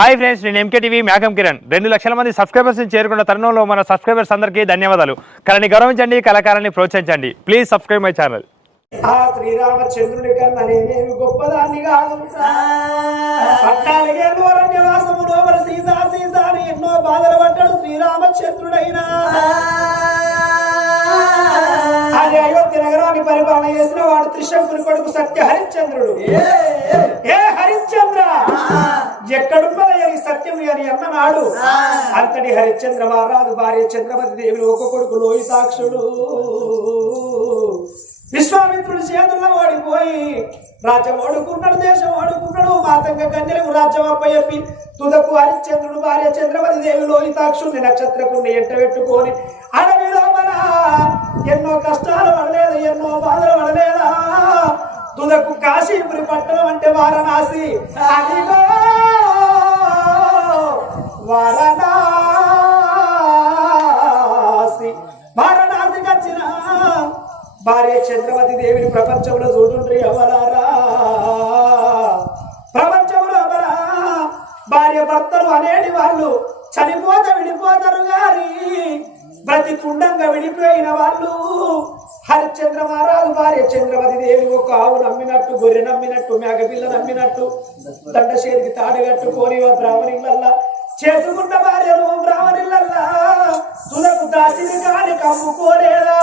Hi friends నేను MKTV మేఘం కిరణ్. రెండు లక్షల మంది సబ్స్క్రైబర్స్ని చేరుకున్న తరుణంలో మన సబ్స్క్రైబర్స్ అందరికీ ధన్యవాదాలు. కళని గౌరవించండి కళాకారాన్ని ప్రోత్సహించండి. ప్లీజ్ సబ్స్క్రైబ్ మై ఛానల్ ఆ శ్రీరామచంద్రుని కన్నా నేనేమి గొప్పదాన్ని కాదు. పట్టాలిగే అరణ్యవాసము లోపల సీతా సీత అని ఎన్నో బాధలు పడ్డాడు శ్రీరామచంద్రుడైనా. అది అయోధ్య నగరాన్ని పరిపాలన చేసిన వాడు త్రిశంకుని కొడుకు సత్య హరిశ్చంద్రుడు ఏ. హరిశ్చంద్ర? ఎక్కడున్నదయ్యా ఈ సత్యం అని అన్ననాడు. అంతటి హరిశ్చంద్ర మహారాజు భార్య చంద్రమతి దేవిని ఒక కొడుకు లోహితాక్షుడు విశ్వామిత్రుడు చేతుల్లో ఓడిపోయి రాజ్యం ఓడుకున్నాడు దేశం ఓడుకున్నాడు మాతంగ కన్యలకు రాజ్యం అప్పయ్యప్పి తుదకు హరిశ్చంద్రుడు భార్య చంద్రమతి దేవి లోహితాక్షుడిని నక్షత్రకుణ్ణి ఎంట పెట్టుకొని అడవి లోపల ఎన్నో కష్టాలు పడలేదు ఎన్నో బాధలు పడలేదా తులకు కాశీపురి పట్టణం అంటే వారణాసి. అదిగో! వారణాసి. వారణాసికి వచ్చిన భార్య చంద్రవతి దేవిని ప్రపంచంలో చూడుండ్రి ఎవరారా ప్రపంచంలో ఎవరా భార్య భర్తలు అనేటి వాళ్ళు చనిపోతే విడిపోతారు గారి బ్రతికుండంగా విడిపోయిన వాళ్ళు. హరిశ్చంద్ర మహారాజు భార్య చంద్రవతి దేవి ఒక ఆవు నమ్మినట్టు గొర్రె నమ్మినట్టు మేకపిల్ల నమ్మినట్టు దండశేరికి తాడు కట్టుకొని ఓ బ్రాహ్మణిళ్ళల్లా చేసుకున్న భార్యను బ్రాహ్మణిళ్ళల్లా తులకు దాసిని కాని కమ్ముకోలేదా?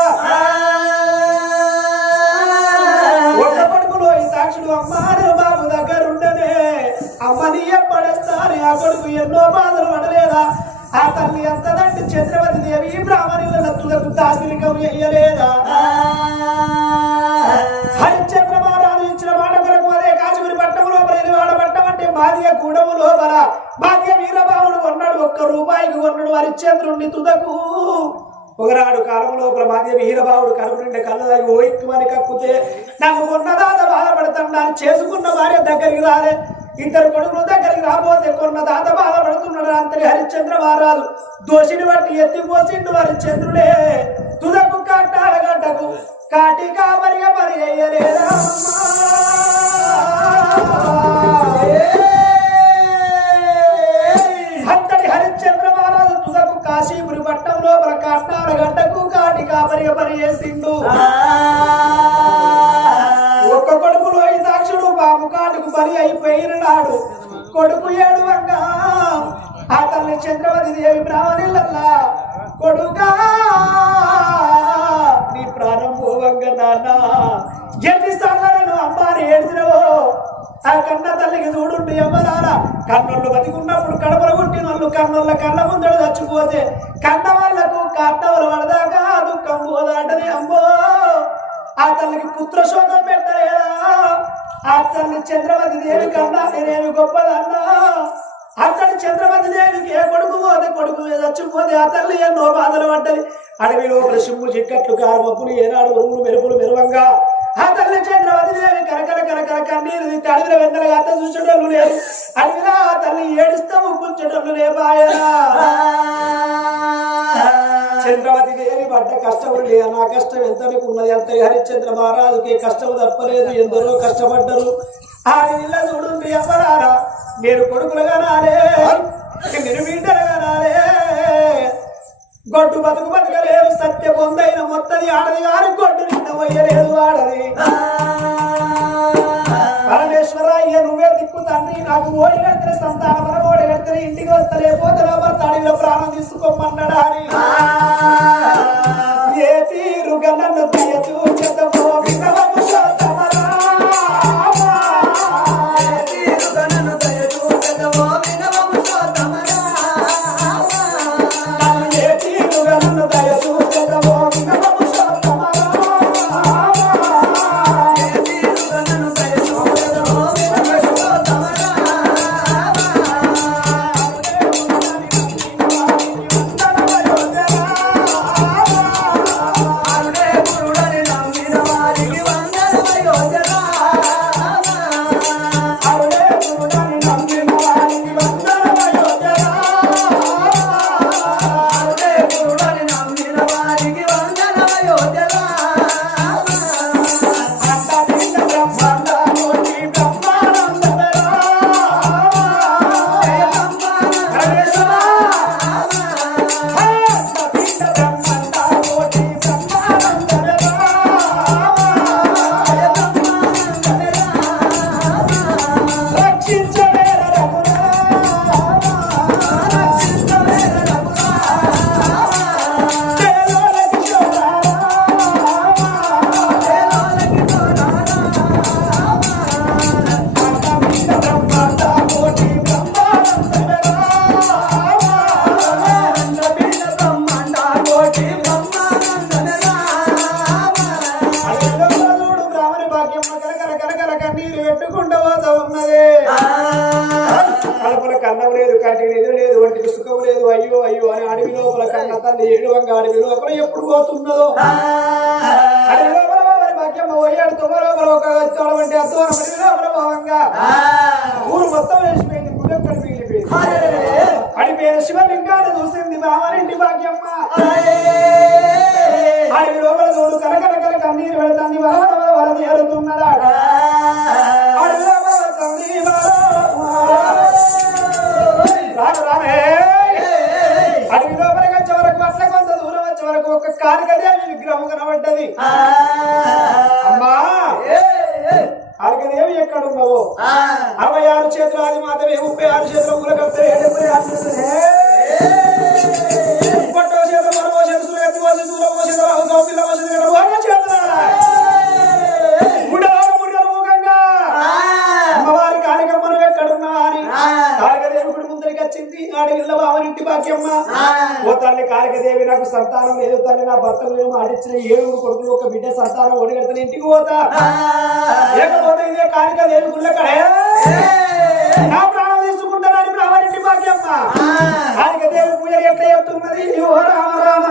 ఒక కొడుకులో ఈ సాక్షులు అమ్మారు బాబు దగ్గరుండనే. అమ్మని పడేస్తారు ఆ కొడుకు ఎన్నో బాధలు పడలేదా? ఆ తల్లి ఎంతదండి చంద్రవతి దేవి. బ్రాహ్మణుల తులకు దాసిరికం వేయలేదా? హరిశ్చంద్ర మహారాజు ఇచ్చిన మాట కొరకు అదే కాశ్మీరి పట్టణంలో వాడ పట్టం అంటే బాధ్య గూడము లోపల బాధ్య వీరబాబుడు కొన్నాడు. ఒక్క రూపాయికి కొన్నాడు హరిశ్చంద్రుణ్ణి తుదకు. ఒకనాడు కాలంలో ప్రమాద్య వీరబావుడు కడుపు నిండా కళ్ళు దాగి ఓయిక్కుమని కక్కుతే నాకు కొన్నదాత బాధపడుతున్నాను చేసుకున్న భార్య దగ్గరికి రాలే. ఇద్దరు కొడుకులు దగ్గరికి రాబోతే కొన్న దాత బాధపడుతున్నాడు. అంతటి హరిశ్చంద్ర మహారాజు దోషిని బట్టి ఎత్తిపోసిండు హరిశ్చంద్రుడే. తుదకు కట్టాల గడ్డకు కాటి కాబరిగా మరి అయ్యలేదా కొడుకు ఏడు ఆ తల్లి చంద్రవతి దేవి బ్రాహ్మణులల్లా కొడుకా నీ ప్రాణం పోవంగా నాన్న. ఎన్నిసార్లు నన్ను అమ్మాని ఏడ్చినవో. ఆ కన్న తల్లికి చూడుండి ఎవ్వరారా కన్నుళ్ళు బతికున్నప్పుడు కడపలు కొట్టి నన్ను కన్నుళ్ళ కళ్ళ ముందడు చచ్చిపోతే కన్న వాళ్ళకు కట్టవలు పడదాకా దుఃఖం పోదాటని అమ్మో. ఆ తల్లికి పుత్రశోకం పెట్టలేదా? తల్లి చంద్రవతి దేవి కన్నా నేనేమి గొప్పదన్నా? అతని చంద్రవతి దేవికి ఏ కొడుకు పోతే కొడుకు చచ్చిపోతే ఆ తల్లి ఎన్నో బాధలు పడ్డది. అడవిలో ప్రసిమ్ము చిక్కట్లు కారమప్పులు ఏనాడు ఉరుములు మెరుపులు మెరువంగా. ఆ తల్లి చంద్రవతి దేవి కరకర కరకర కన్నీరు తిట్టి అడవిలో వెన్నెలగా అత్త చూసేటోళ్ళు లేరు. అడవిలో ఆ తల్లి ఏడుస్తా ముక్కుంచేటోళ్ళు లేపాయరా చంద్రవతి దేవి పడ్డ కష్టములు నా కష్టం ఎంత ఉన్నది? అంత. హరిశ్చంద్ర మహారాజుకి కష్టం తప్పలేదు. ఎందరో కష్టపడ్డరు. ఆ ఇళ్ళ చూడండి ఎవరారా మీరు కొడుకులుగా నాలే మీరు బిడ్డలుగా నాలే గొడ్డు బతుకు బతకలేదు సత్య పొందైన మొత్తది ఆడది గారు గొడ్డు నిన్న పోయలేదు ఆడది. పరమేశ్వర అయ్య నువ్వే దిక్కు తండ్రి నాకు ఓడి కడితే సంతానం మన ఓడి కడితే ఇంటికి వస్తలే పోతలే భర్త అడవిలో ప్రాణం తీసుకోమన్నాడా అని ఏ తీరుగా నన్ను దయచూ చెతమో వినవము No. పడ్డది అమ్మా! ఎక్కడ ఉన్నావు అరవై ఆరు చేతులు అది మాత్రమే ముప్పై ఆరు చేతులు కూలకర్త డెబ్బై ఆరు చేతులు. తెచ్చిన ఏడుగురు కొడుకు ఒక బిడ్డ సంతానం ఒడిగడతాను ఇంటికి పోతా. లేకపోతే ఇదే ఎట్లా చెప్తున్నది రామ.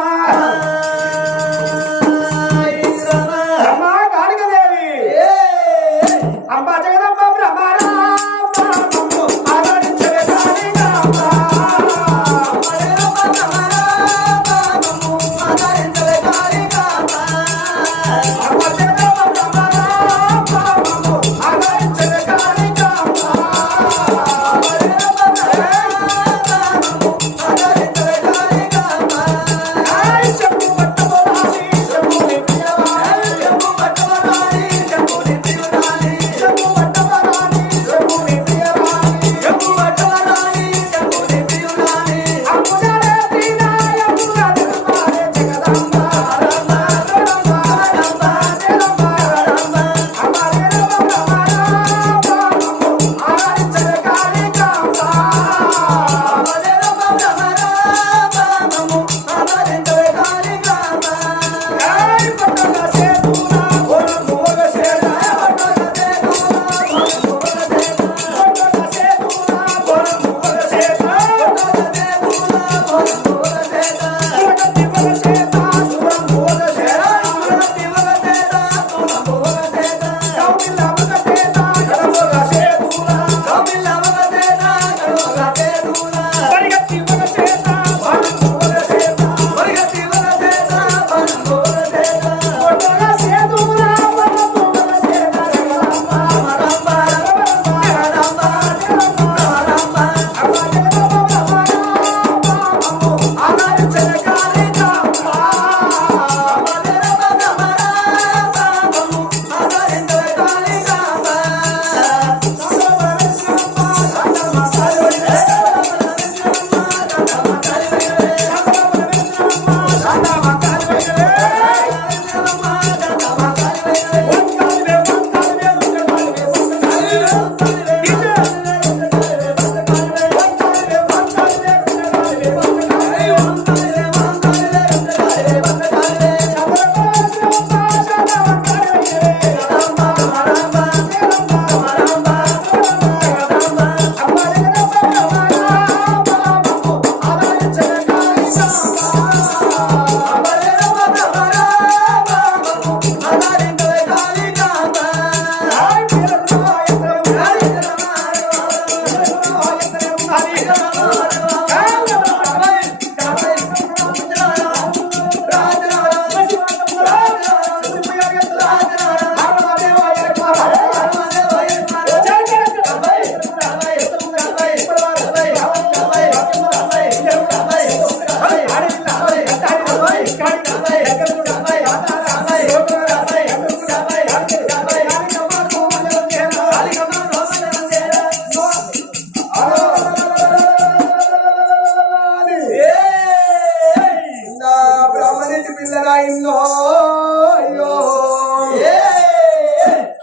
అయ్యో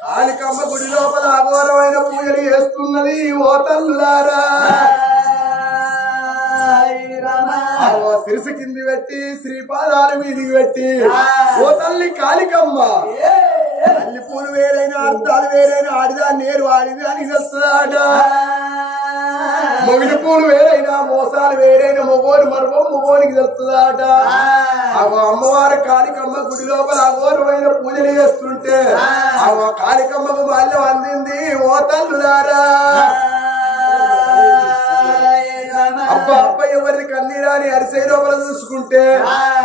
కాళికమ్మ గుడి లోపల అఘోరమైన పూజలు చేస్తున్నది ఓ తల్లులారా. సిరిసి కింది పెట్టి శ్రీపాదాల మీదికి పెట్టి ఓ తల్లి కాళికమ్మ. తల్లి పూలు వేరైన అర్థాలు వేరైన ఆడిదా నేరు ఆడిదా అని తెలుస్తుందాట మొగిలి పూలు వేరైనా మోసాలు వేరైనా మొగోని మర్మం మొగోనికి తెలుస్తుందట. అగో అమ్మవారి కాళికమ్మ గుడి లోపల అఘోరమైన పూజలు చేస్తుంటే అగో కాళికమ్మకు బాల్యం అందింది ఓ తల్లులారా. అబ్బ అబ్బ ఎవరిని కన్నీరాని అరిసై లోపల చూసుకుంటే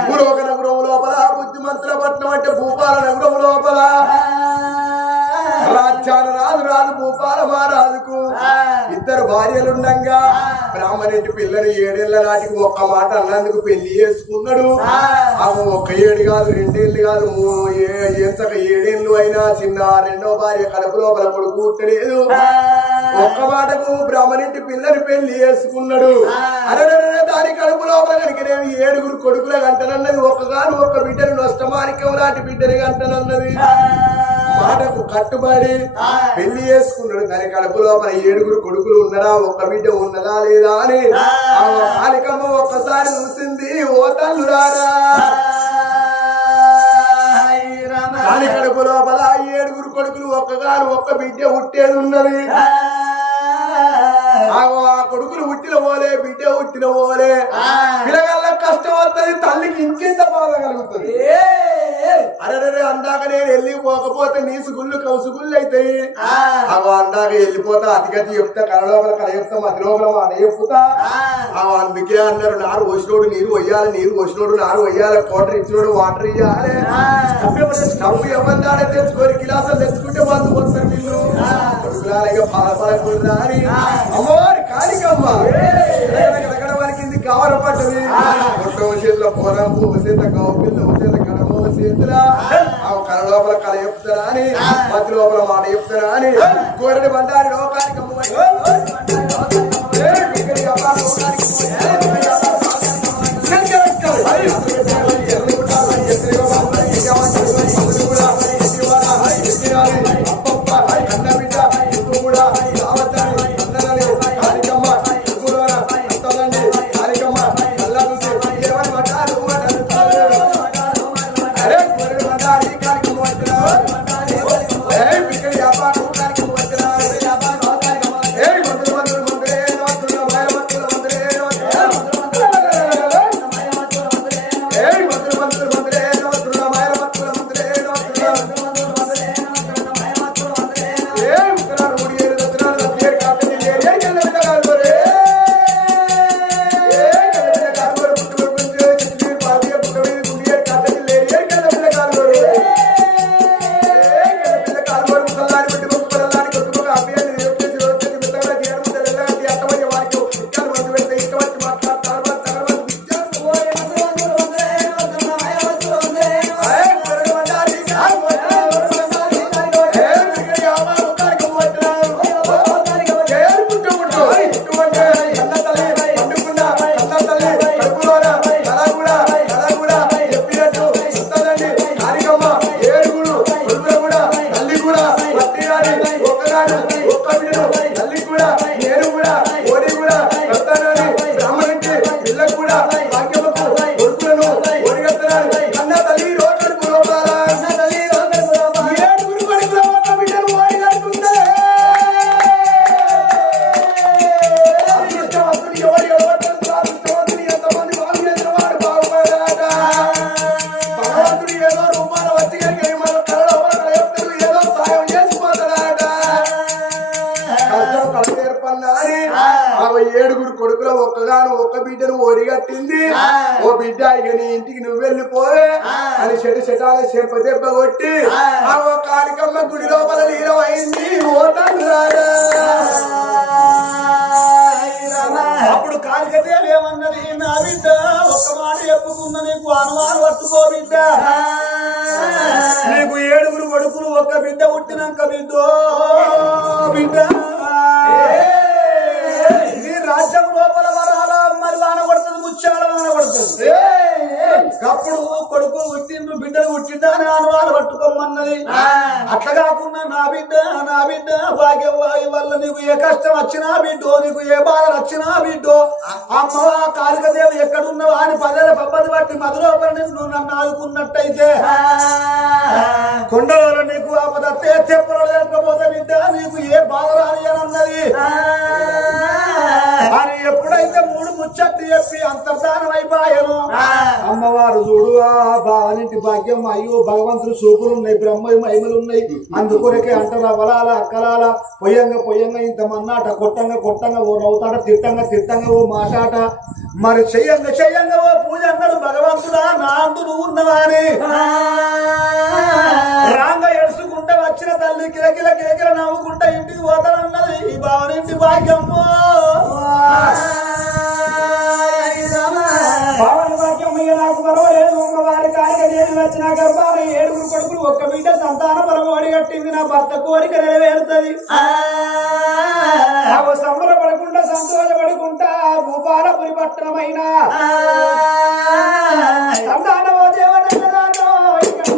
భూలోక నగరం లోపల బుద్ధిమంతుల పట్నం అంటే భూపాల నగరం లోపల రాజు రాజు భూపాల మహారాజుకు. ఇద్దరు భార్యలుండగా బ్రాహ్మణుడి పిల్లలు ఏడేళ్ళ నాటికి ఒక్క మాట అన్నందుకు పెళ్ళి చేసుకున్నాడు. ఆమె ఒక్క ఏడు కాదు రెండేళ్ళు కాదు ఎంతక ఏడేళ్ళు అయినా చిన్న రెండో భార్య కడుపు లోపల కొడుకు పుట్టలేదు. ఒక్క మాటకు బ్రాహ్మణింటి పిల్లని పెళ్ళి చేసుకున్నాడు. అరే దాని కడుపు లోపల కనుకనేమి ఏడుగురు కొడుకుల గంటనన్నది ఒక్కగాను ఒక్క బిడ్డని నష్టమానికం లాంటి బిడ్డని గంటనన్నది. మాటకు కట్టుబడి పెళ్ళి చేసుకున్నాడు. దాని కడుపు లోపల ఏడుగురు కొడుకులు ఉన్నరా? ఒక్క బిడ్డ ఉన్నదా లేదా అని ఆ కాలికమ్మ ఒక్కసారి చూసింది ఓ తల్లురారా. దాని కడుపు లోపల ఏడుగురు కొడుకులు ఒక్కగాను ఒక్క బిడ్డ పుట్టేది ఉన్నది. ఆ కొడుకులు పుట్టిన పోలే బిడ్డ పుట్టిన పోలే. పిల్లగల్ల కష్టం వస్తుంది తల్లికి ఇంకెంత బాధ కలుగుతుంది? అరే అందాక నేను వెళ్ళి పోకపోతే నీసు గుళ్ళు కౌసు గుళ్ళు అవుతాయి అగో అందాక వెళ్ళిపోతా అతిగతి చెప్తా కళ లోపల కళ చెప్తా లోపల మాట చెప్తా అందుకే అన్నారు నారు పోసినోడు నీరు పోయాలి నీరు పోసినోడు నారు పోయాలి కోటర్ ఇచ్చినోడు వాటర్ ఇవ్వాలి స్టవ్ ఎవరిదాడే తెచ్చుకొని గిలాసాలు తెచ్చుకుంటే వాళ్ళు పోతారు వీళ్ళు కొడుకులాగా బాధపడకుండా అమ్మవారి కాళికమ్మ ఎక్కడ వరకింది కావర పడ్డది పుట్ట చేతిలో పోరం చేత చేత చేతుల ఆ కళ లోపల కళ చెప్తారా అని? మధ్య లోపల మాట చెప్తారా అని? కోరడి బండారి లోకానికి తల్లి చెంప దెబ్బ కొట్టి ఆమె కాళికమ్మ గుడి లోపల లీలం అయింది. అప్పుడు కాలికదేవి ఏమన్నది నా బిడ్డ ఒక్క మాట చెప్పుకున్న నీకు? అనుమానం పట్టుకో బిడ్డ. నీకు ఏడుగురు కొడుకులు ఒక్క బిడ్డ పుట్టినాక బిడ్డ. అప్పుడు కొడుకు పుట్టిండ్రు బిడ్డలు పుట్టిందా అని పట్టుకోమన్నది. అట్లా కాకుండా నా బిడ్డ నా బిడ్డ భాగ్యవాయి వల్ల నీకు ఏ కష్టం వచ్చినా బిడ్డో నీకు ఏ బాధ వచ్చినా బిడ్డో అమ్మ కాళికదేవి ఎక్కడున్నావు అని పదేళ్ళ పబ్బది బట్టి మధులోపల నువ్వు నన్ను ఆదుకున్నట్టయితే కొండలో నీకు ఆపదత్తే తెప్పలో లేకపోతే బిడ్డ నీకు ఏ బాధ రాని అని అన్నది. అని ఎప్పుడైతే మూడు ముచ్చట్లు చెప్పి అంతర్ధానం అయిపోయాను అమ్మవారు ఆ బావనింటి భాగ్యం అయ్యో భగవంతుడు సూపులు ఉన్నాయి బ్రహ్మ మహిమలు ఉన్నాయి. అందుకొరకే అంటారా వలాల అక్కలాల పొయ్యంగా పొయ్యంగా ఇంత మన్నాట కొట్టంగా కొట్టంగా ఓ నవ్వుతాట తిట్టంగా తిట్టంగా ఓ మాటాట. మరి చెయ్యంగా చెయ్యంగా ఓ పూజ అన్నాడు భగవంతుడా నా అందు నువ్వు ఉన్నవాని రాంగ ఎడుచుకుంటే వచ్చిన తల్లి కిలకిల కిలకిల నవ్వుకుంటా ఇంటికి పోతానన్నది ఈ బావనింటి భాగ్యమ్మో. పావన మీద నాకు పర్వాలేదు అమ్మవారి కార్య నేను వచ్చిన గర్భాన ఏడుగురు కొడుకులు ఒక్క బిడ్డ సంతాన పరమోడి కట్టింది. నా భర్త కోరిక నెరవేరుతుంది. నాకు సంబరపడకుండా సంతోషపడుకుంటా భూపాలపురి పట్టణమైన సంతానమో దేవనో అయ్యో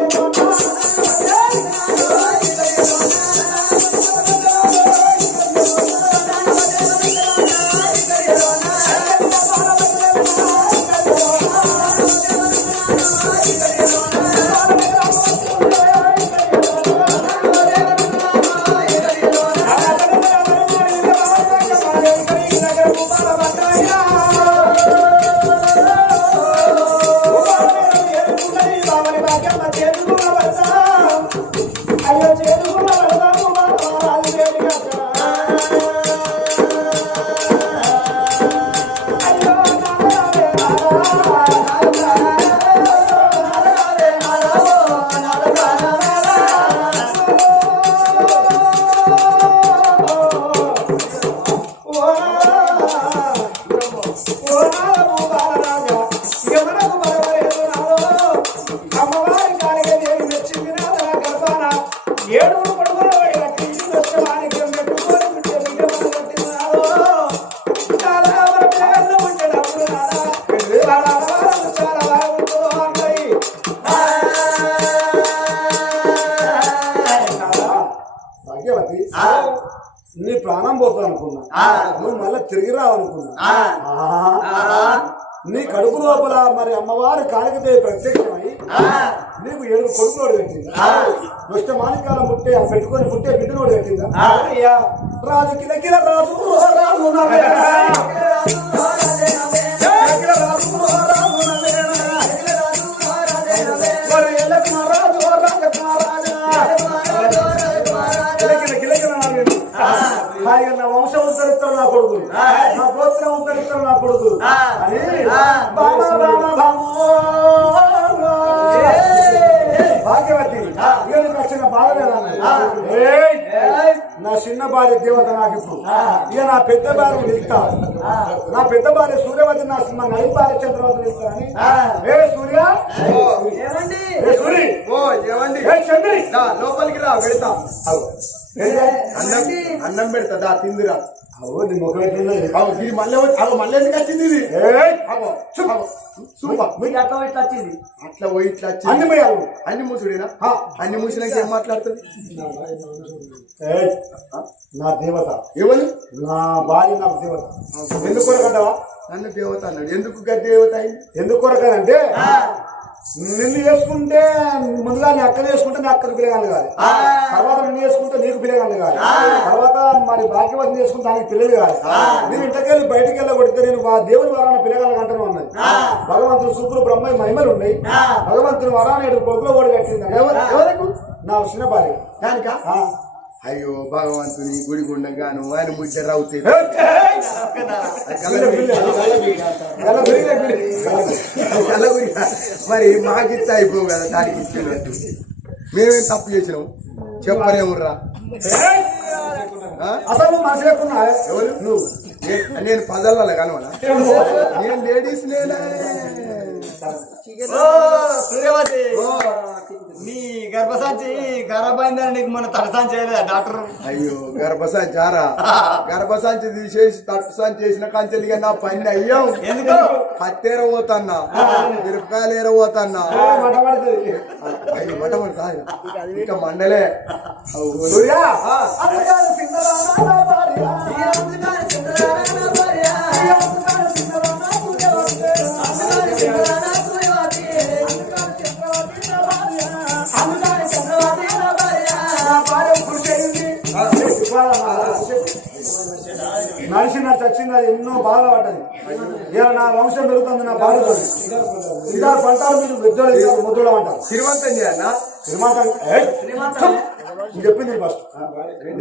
నీ కడుపు లోపల మరి అమ్మవారి కాళికదే ప్రత్యక్షమై నీకు ఏడు కొడుకులోడు కట్టిందా. దుష్ట మాలికాల ముట్టే ఆ పెట్టుకొని ముట్టే బిడ్డనోడు అయ్యా రాజు కిలకిల రాజు రాజు భాగ్యవతి! నా చిన్న భార్య దేవత నాకు ఇప్పుడు. ఇక నా పెద్ద భార్య నిలుస్తా నా పెద్ద భార్య సూర్యవతి నా మా నడి భార్య చంద్రవతి నిలుస్తానని ఏ సూర్య? ఏ సూరి ఓ ఏమండి? ఏ చంద్రి? దా, లోపలికి రా పెడతాం? అన్నం అన్నం పెడతా దా తిందిరా. అవు, నీ ముఖం ఎట్లున్నది అవు ఇది మళ్ళీ అవు మళ్ళీ ఎందుకు వచ్చింది ఇది? అవు, సూపర్. మీకు అట్లా ఇట్లా వచ్చింది? అట్లా పోయి ఇట్లా వచ్చింది. అన్ని పోయావు అన్ని మూసుడేనా? ఆ. అన్ని మూసినాక ఏం మాట్లాడుతుంది! నా దేవత. ఎవరు? నా భార్య నాకు దేవత. ఎందుకు కొరకంటావా నన్ను దేవత అన్నాడు. ఎందుకు దేవత అయింది? ఎందుకు కొరకనంటే? నిన్ను చేసుకుంటే ముందుగా నీ అక్కలు చేసుకుంటే నీ అక్కకు పిల్లగాలు కాదు. తర్వాత నిన్ను చేసుకుంటే నీకు పిల్లగాలు కాదు. తర్వాత మరి భాగ్యవతిని చేసుకుంటే దానికి పిల్లలు కాదు. నేను ఇంటకెళ్ళి బయటికి వెళ్ళగొడితే నేను ఆ దేవుని వరాన పిల్లగాలు అంటాను అన్నది. భగవంతుడు సూపులు బ్రహ్మ మహిమలు ఉన్నాయి భగవంతుని వరాన ఏడు కొడుకులో ఓడి కట్టింది. ఎవరు? ఎవరకు నా చిన్న భార్య దానికా. అయ్యో భగవంతుని గుడి గుండగాను ఆయన ముచ్చట పిల్ల. మరి మాకిస్తే అయిపోవు కదా దానికి ఇచ్చినట్టు మేమేం తప్పు చేసినాం! ఆ? అసలు నువ్వు మనసు లేకున్నా ఎవరు? నువ్వు. నేను పదాల కనవనా నేను లేడీస్ నేనే. నీ గర్భసంచి అయిందని నీకు మన తలసాన్ చేయలేదా డాక్టర్ అయ్యో గర్భసంచి ఆరా గర్భసంచి తీసేసి తట్టు సంచి చేసిన కంచెలిగా నా పని అయ్యాం ఎందుకు? పత్తేర పోతన్నా మిరపకాయలు ఏర పోతన్నా అయ్యో మటమని కాదు ఇంకా మండలే నడిచి నడిచి చచ్చింది అది ఎన్నో బాధలు పడ్డది ఇలా నా వంశం పెరుగుతుంది నా బాధతో ఇంకా పంటాలు మీరు పెద్దోళ్ళు ముద్దులు అంటారు. శ్రీమంతం చెప్పింది ఫస్ట్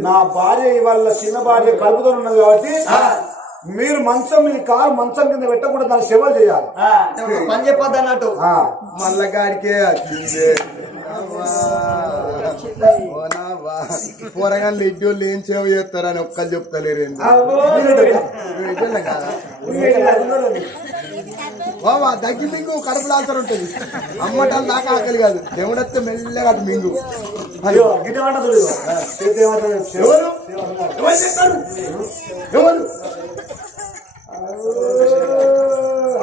నా భార్య ఇవాళ చిన్న భార్య కలుపుతో ఉన్నది కాబట్టి మీరు మంచం మీ కారు మంచం కింద పెట్టకుండా దాన్ని సేవలు చేయాలి. పని చెప్పొద్దు అన్నట్టు. మళ్ళా గాడికే వచ్చింది. పోరగాళ్ళు ఇడ్డోళ్ళు ఏం సేవ చేస్తారని ఒక్కరు చెప్తలేరు బాబా దగ్గర మీకు కడుపు లాసర్ ఉంటుంది. అమ్మటాలు దాకా ఆకలి కాదు. దేవుడొస్తే మెల్లగా అటు మింగు? ఎవరు?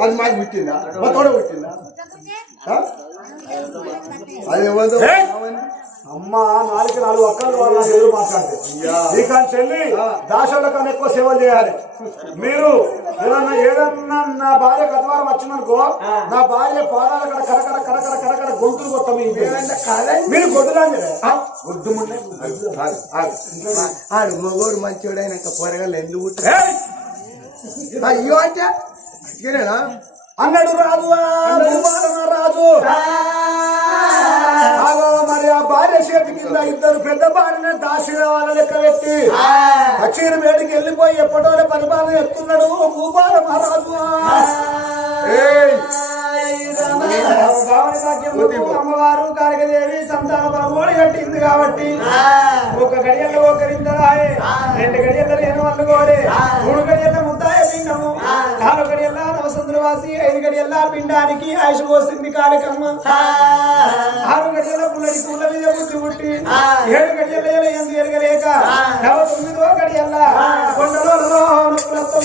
అది మాకు పుట్టిందా? మా తోడ పుట్టిందా! అమ్మ నాలుగు నాలుగు అక్కలు వాళ్ళ ఎదురు మాట్లాడితే. కానీ చెల్లి దాసోళ్ళ కన్నా ఎక్కువ సేవలు చేయాలి. మీరు ఏదన్నా ఏదన్నా నా భార్య కథవారం వచ్చిందనుకో నా భార్య పాదాల కడ కరకర కరకర కరకర గొంతులు కొత్త మీరు గొడ్డులాంటి గొడ్డు ఆడు మగోడు మంచోడైనాక పోరగాళ్ళు ఎందుకు? అయ్యో అంటే? అన్నాడు రాజు రాజు? మరి ఆ భార్య చేతి కింద ఇద్దరు పెద్ద భార్యని దాసి వాళ్ళ లెక్క పెట్టి కచేరి వేడికి వెళ్ళిపోయి ఎప్పటోనే పరిపాలన ఎత్తున్నాడు భూపాల మహారాజు. అమ్మవారు కారకదేవి సంతాన పరమోడి కట్టింది కాబట్టి ఒక గడియల్లో ఒకరింతరాయే రెండు గడియల్లో నేను అల్లుకోడే మూడు గడియల్లో ముద్దాయ పిండము నాలుగు నవసంద్ర వాసి ఐదు గడియల్లో పిండానికి ఆయుష పోసింది కాళికమ్మ ఆరు గడియల్లో పుల్లడి పుల్ల మీద బుద్ధి పుట్టి ఏడు గడియల్లో ఎందు ఎరగలేక నవ తొమ్మిదో గడియల్లో కొండలో నొప్పులతో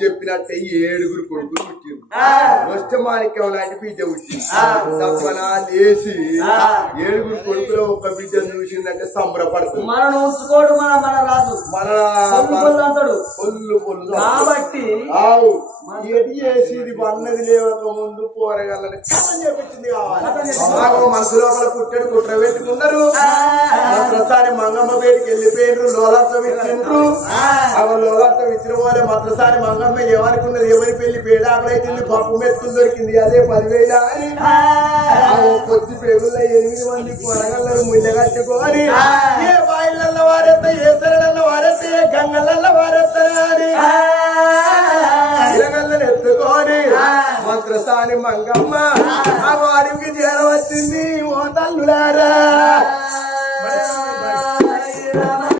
చెప్పినట్టే ఈ ఏడుగురు కొడుకులు మాణిక్యం లాంటి బిడ్డ పుట్టింది. తప్పన లేచి ఏడుగురు కొడుకులో ఒక బిడ్డ చూసిందంటే సంబరపడుతుంది మనం ఉంచుకోడు మన మన రాజు. మన పొల్లు పొల్లు కాబట్టి ఆవు. ఎది చేసి ఇది వన్నది లేవక ముందు పోరగాళ్ళని కథం చెప్పించింది కావాలి. మనసు లోపల పుట్టడు కుట్ర పెట్టుకున్నారు. మంత్రసారి మంగమ్మ పేరుకి వెళ్ళిపోయినరు లోలాత్వం ఇచ్చిండ్రు. అవి లోలాత్వం ఇచ్చిన వాళ్ళే మంత్రసారి మంగమ్మ ఏమనుకున్నది? ఎవరి పెళ్ళి పేడాకులైతుంది? పప్పు మెత్తులు దొరికింది. అదే పదివేల అని. కొద్ది పెరుగుల ఎనిమిది మంది పొరగళ్ళను ముళ్ళగట్టుకొని ఏ బాయిలల్లో వారెత్త ఏ సరళల్లో వారెత్త ఏ గంగళ్ళల్లో వారెత్తారా అని ఇరగల్లని ఎత్తుకొని. మంత్రసాని మంగమ్మ ఆ. వాడికి చేరవచ్చింది ఓ తల్లులారా.